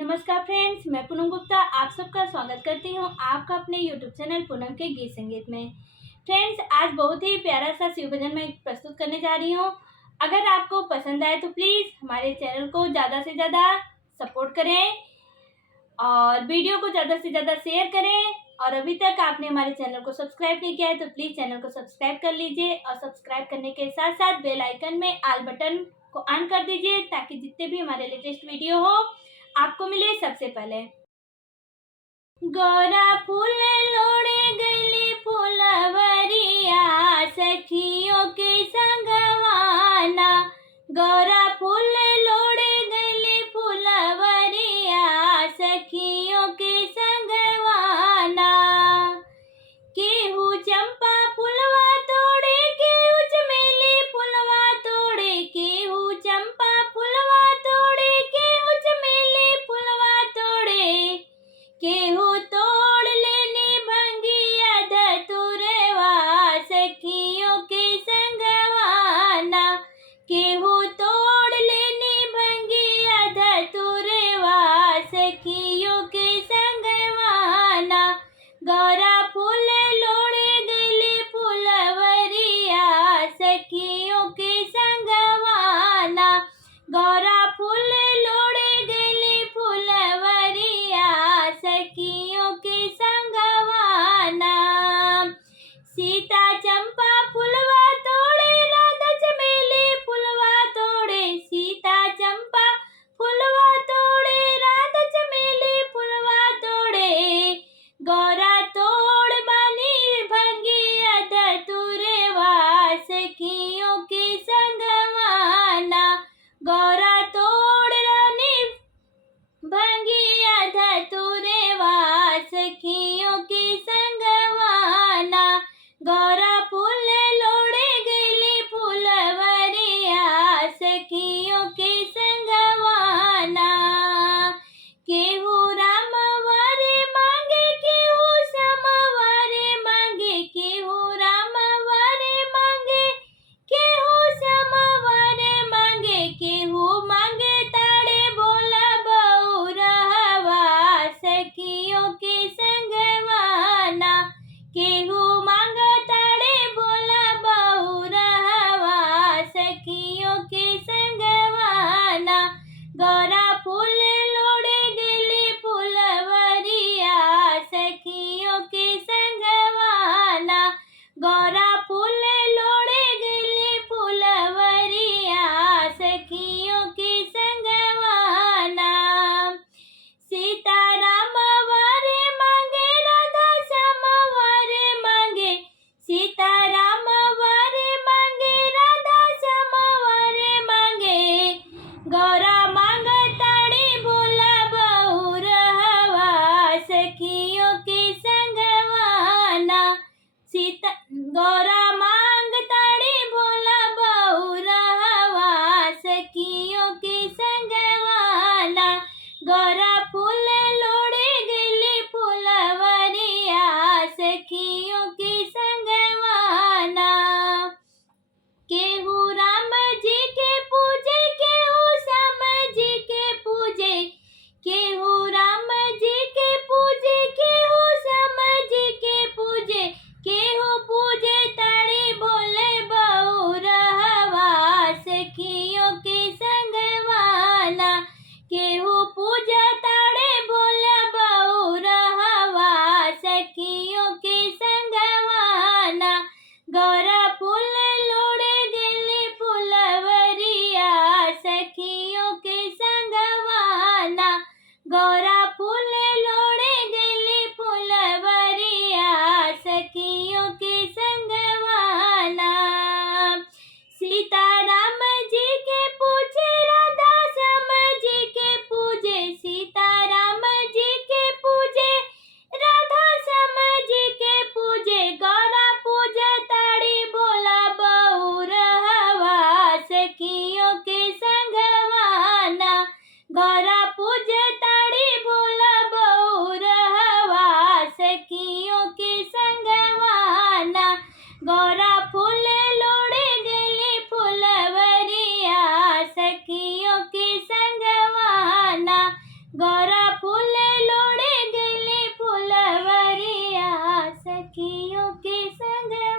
नमस्कार फ्रेंड्स, मैं पूनम गुप्ता आप सबका स्वागत करती हूँ आपका अपने यूट्यूब चैनल पूनम के गीत संगीत में। फ्रेंड्स, आज बहुत ही प्यारा सा शिव भजन मैं प्रस्तुत करने जा रही हूँ। अगर आपको पसंद आए तो प्लीज़ हमारे चैनल को ज़्यादा से ज़्यादा सपोर्ट करें और वीडियो को ज़्यादा से ज़्यादा शेयर करें। और अभी तक आपने हमारे चैनल को सब्सक्राइब नहीं किया है तो प्लीज़ चैनल को सब्सक्राइब कर लीजिए और सब्सक्राइब करने के साथ साथ बेल आइकन में ऑल बटन को ऑन कर दीजिए ताकि जितने भी हमारे लेटेस्ट वीडियो हो आपको मिले सबसे पहले। गौरा फूल लोड़े गली फुलवरिया सखियों के संगवाना। गौरा फूल लोड़े गली फुलवरिया सखियों के संगवाना। केहू चंपा फुलवा तोड़े केहू चमेली फुलवा तोड़े। केहू चंपा फुलवा तोड़े केहू चमेली फुलवा तोड़े। केहू तोड़ लेनी भंगिया धतुरवा सखियों के संगवाना। केहू तोड़ लेनी भंगिया धतुरवा सखियों के संगवाना। गौरा फूल लोड़े गली फुलवरिया सखियों के संगवाना। गौरा फूल लोड़े गली फुलवरिया सखियों के संगवाना। सीता चंपा फुलवा तोड़े राधा चमेली फुलवा तोड़े। सीता चंपा फुलवा तोड़े राधा चमेली फुलवा तोड़े। गौरा तोड़ बानी भंगिया धतुरवा सखियों के संगवाना। गौरा तोड़ रानी भंगिया धतुरवा सखियों के संगवाना। गौरा फूल लोड़े गली फुलवरिया सखियों के संगवाना। केहू राम वारे मांगे केहू श्याम वारे मांगे। केहू राम वारे मांगे केहू श्याम वारे मांगे। केहू मांगे ताड़े बोला बहुरहवा सखियों के संगवाना। केहू मांगा ताड़े बोला बहुरहवा सखियों के संगवाना। गौरा फूल लोड़े गली फुलवरिया सखियों के संगवाना। गौरा फूल लोड़े गली फुलवरिया सखियों के संगवाना। सीताराम वारे मांगे राधा श्याम वारे मांगे। सीताराम वारे मांगे राधा श्याम वारे मांगे। गौरा मांग ताड़ी बोला बहुरहवा सखियों के संगवाना। सीता गौरा मांग ताड़ी बोला बहुरहवा सखियों के संगवाना। गौरा फूल लोड़े गली फुलवरिया सखियों के संगवाना। केहू राम जी के पूजे केहू श्याम जी के पूजे। केहू राम जी के पूजे केहू श्याम जी के पूजे। केहू पूजे ताड़ी बोले बहुरहवा सखियों के संगवाना। केहू पूजा ताड़े बोला बहुरहवा सखियों के संगवाना। गौरा फूल लोड़े गली फुलवरिया सखियों के संगवाना। गौरा फूल लोड़े गली फुलवरिया सखियों के संगवाना। सीताराम जी के पूजे राधा श्याम जी के पूजे। सीताराम जी के पूजे राधा श्याम जी के पूजे। गौरा पूजा ताड़ी बोला बहुरहवा सखियों के संगवाना। गौरा पूजा ताड़ी के संग